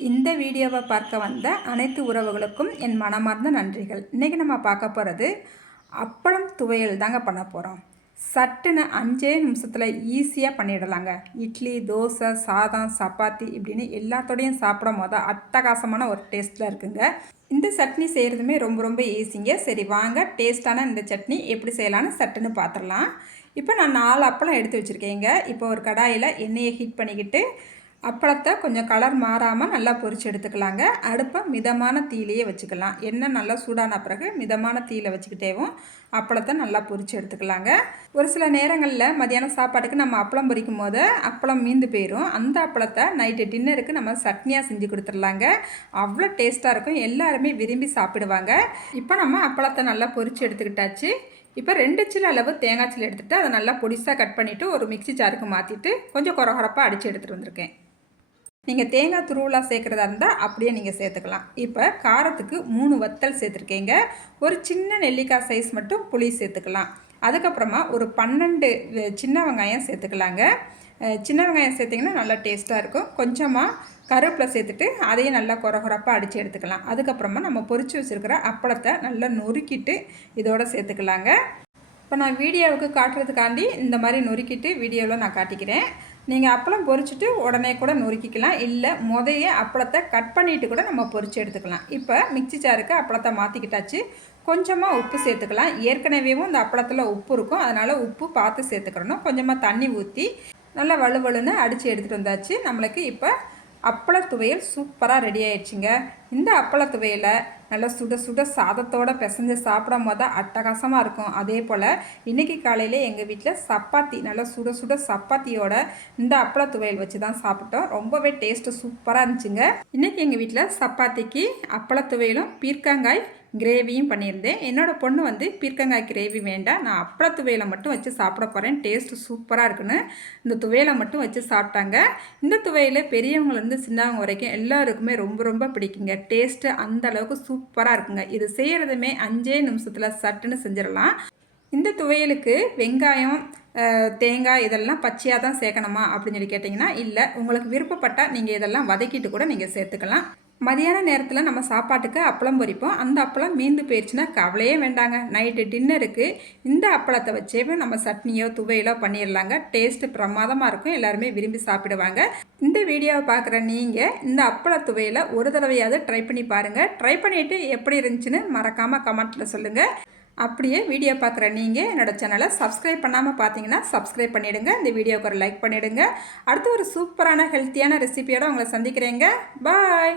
இந்த வீடியோவை பார்க்க வந்த அனைத்து உறவுகளுக்கும் என் மனமார்ந்த நன்றிகள். இன்றைக்கி நம்ம பார்க்க போகிறது அப்பளம் துவையல் தாங்க பண்ண போகிறோம். சட்டுன்னு 5 நிமிஷத்தில் ஈஸியாக பண்ணிடலாங்க. இட்லி, தோசை, சாதம், சப்பாத்தி இப்படின்னு எல்லாத்தோடையும் சாப்பிடும் போது அட்டகாசமான ஒரு டேஸ்ட்டில் இருக்குங்க. இந்த சட்னி செய்கிறதுமே ரொம்ப ரொம்ப ஈஸிங்க. சரி வாங்க, டேஸ்ட்டான இந்த சட்னி எப்படி செய்யலான்னு சட்டுன்னு பார்த்துடலாம். இப்போ நான் 4 அப்பளம் எடுத்து வச்சுருக்கேங்க. இப்போ ஒரு கடாயில் எண்ணெயை ஹீட் பண்ணிக்கிட்டு அப்பளத்தை கொஞ்சம் கலர் மாறாமல் நல்லா பொரித்து எடுத்துக்கலாங்க. அடுப்பை மிதமான தீயிலேயே வச்சுக்கலாம். எண்ணெய் நல்லா சூடான பிறகு மிதமான தீயில் வச்சுக்கிட்டேவும் அப்பளத்தை நல்லா பொரித்து எடுத்துக்கலாங்க. ஒரு சில நேரங்களில் மதியானம் சாப்பாட்டுக்கு நம்ம அப்பளம் பொரிக்கும் போது அப்பளம் மீந்து போயிடும். அந்த அப்பளத்தை நைட்டு டின்னருக்கு நம்ம சட்னியாக செஞ்சு கொடுத்துடலாங்க. அவ்வளோ டேஸ்ட்டாக இருக்கும், எல்லாருமே விரும்பி சாப்பிடுவாங்க. இப்போ நம்ம அப்பளத்தை நல்லா பொரித்து எடுத்துக்கிட்டாச்சு. இப்போ 2 சில்லு அளவு தேங்காய் சில்லு எடுத்துகிட்டு அதை நல்லா பொடிசாக கட் பண்ணிவிட்டு ஒரு மிக்சி ஜாருக்கு மாற்றிட்டு கொஞ்சம் கொரகொரப்பாக அடித்து எடுத்துகிட்டு வந்திருக்கேன். நீங்கள் தேங்காய் துருவலாக சேர்க்குறதா இருந்தால் அப்படியே நீங்கள் சேர்த்துக்கலாம். இப்போ காரத்துக்கு 3 வத்தல் சேர்த்துருக்கேங்க. ஒரு சின்ன நெல்லிக்காய் சைஸ் மட்டும் புளி சேர்த்துக்கலாம். அதுக்கப்புறமா ஒரு 12 சின்ன வெங்காயம் சேர்த்துக்கலாங்க. சின்ன வெங்காயம் சேர்த்திங்கன்னா நல்லா டேஸ்ட்டாக இருக்கும். கொஞ்சமாக கருவேப்பிலை சேர்த்துட்டு அதையும் நல்லா கொரகொரப்பாக அடித்து எடுத்துக்கலாம். அதுக்கப்புறமா நம்ம பொரித்து வச்சுருக்கிற அப்பளத்தை நல்லா நொறுக்கிட்டு இதோடு சேர்த்துக்கலாங்க. இப்போ நான் வீடியோவுக்கு காட்டுறதுக்காண்டி இந்த மாதிரி நொறுக்கிட்டு வீடியோவில் நான் காட்டிக்கிறேன். நீங்கள் அப்பளம் பொரிச்சிட்டு உடனே கூட நொறுக்கிக்கலாம், இல்லை முதைய அப்பளத்தை கட் பண்ணிவிட்டு கூட நம்ம பொரித்து எடுத்துக்கலாம். இப்போ மிக்சி ஜாருக்கு அப்பளத்தை மாற்றிக்கிட்டாச்சு. கொஞ்சமாக உப்பு சேர்த்துக்கலாம். ஏற்கனவேவும் இந்த அப்பளத்தில் உப்பு இருக்கும், அதனால் உப்பு பார்த்து சேர்த்துக்கிறணும். கொஞ்சமாக தண்ணி ஊற்றி நல்லா வலுவலுன்னு அடித்து எடுத்துகிட்டு வந்தாச்சு. நம்மளுக்கு இப்போ அப்பள துவையல் சூப்பராக ரெடி ஆயிடுச்சுங்க. இந்த அப்பள துவையலை நல்லா சுட சுட சாதத்தோடு பிசைஞ்சு சாப்பிடும் போது அட்டகாசமாக இருக்கும். அதே போல் இன்றைக்கி காலையில் எங்கள் வீட்டில் சப்பாத்தி, நல்லா சுட சுட சப்பாத்தியோட இந்த அப்பள துவையல் வச்சு தான் சாப்பிட்டோம். ரொம்பவே டேஸ்ட்டு சூப்பராக இருந்துச்சுங்க. இன்றைக்கி எங்கள் வீட்டில் சப்பாத்திக்கு அப்பள துவையலும் பீர்க்கங்காய் கிரேவியும் பண்ணியிருந்தேன். என்னோடய பொண்ணு வந்து பீர்க்கங்காய் கிரேவி வேண்டாம், நான் அப்பள துவையலை மட்டும் வச்சு சாப்பிட போகிறேன், டேஸ்ட்டு சூப்பராக இருக்குன்னு இந்த துவையலை மட்டும் வச்சு சாப்பிட்டாங்க. இந்த துவையலை பெரியவங்கலேருந்து சின்னவங்க வரைக்கும் எல்லாருக்குமே ரொம்ப ரொம்ப பிடிக்குங்க. டேஸ்ட்டு அந்த அளவுக்கு சூப்பராக இருக்குங்க. இது செய்கிறதுமே 5 நிமிஷத்தில் சட்டுன்னு செஞ்சிடலாம். இந்த துவையலுக்கு வெங்காயம், தேங்காய் இதெல்லாம் பச்சையாக தான் சேர்க்கணுமா அப்படின்னு சொல்லி கேட்டிங்கன்னா இல்லை, உங்களுக்கு விருப்பப்பட்டால் நீங்கள் இதெல்லாம் வதக்கிட்டு கூட நீங்கள் சேர்த்துக்கலாம். மதியான நேரத்தில் நம்ம சாப்பாட்டுக்கு அப்பளம் பொரிப்போம். அந்த அப்பளம் மீந்து போயிடுச்சுன்னா கவலையே வேண்டாங்க. நைட்டு டின்னருக்கு இந்த அப்பளத்தை வச்சே நம்ம சட்னியோ துவையலோ பண்ணிடலாங்க. டேஸ்ட்டு பிரமாதமாக இருக்கும், எல்லாருமே விரும்பி சாப்பிடுவாங்க. இந்த வீடியோவை பார்க்குற நீங்கள் இந்த அப்பள துவையலை ஒரு தடவையாவது ட்ரை பண்ணி பாருங்கள். ட்ரை பண்ணிவிட்டு எப்படி இருந்துச்சுன்னு மறக்காமல் கமெண்ட்டில் சொல்லுங்கள். அப்படியே வீடியோ பார்க்குற நீங்கள் என்னோடய சேனலை சப்ஸ்கிரைப் பண்ணாமல் பார்த்தீங்கன்னா சப்ஸ்கிரைப் பண்ணிவிடுங்க. இந்த வீடியோவுக்கு ஒரு லைக் பண்ணிவிடுங்க. அடுத்து ஒரு சூப்பரான ஹெல்த்தியான ரெசிபியோடு உங்களை சந்திக்கிறேங்க. பாய்.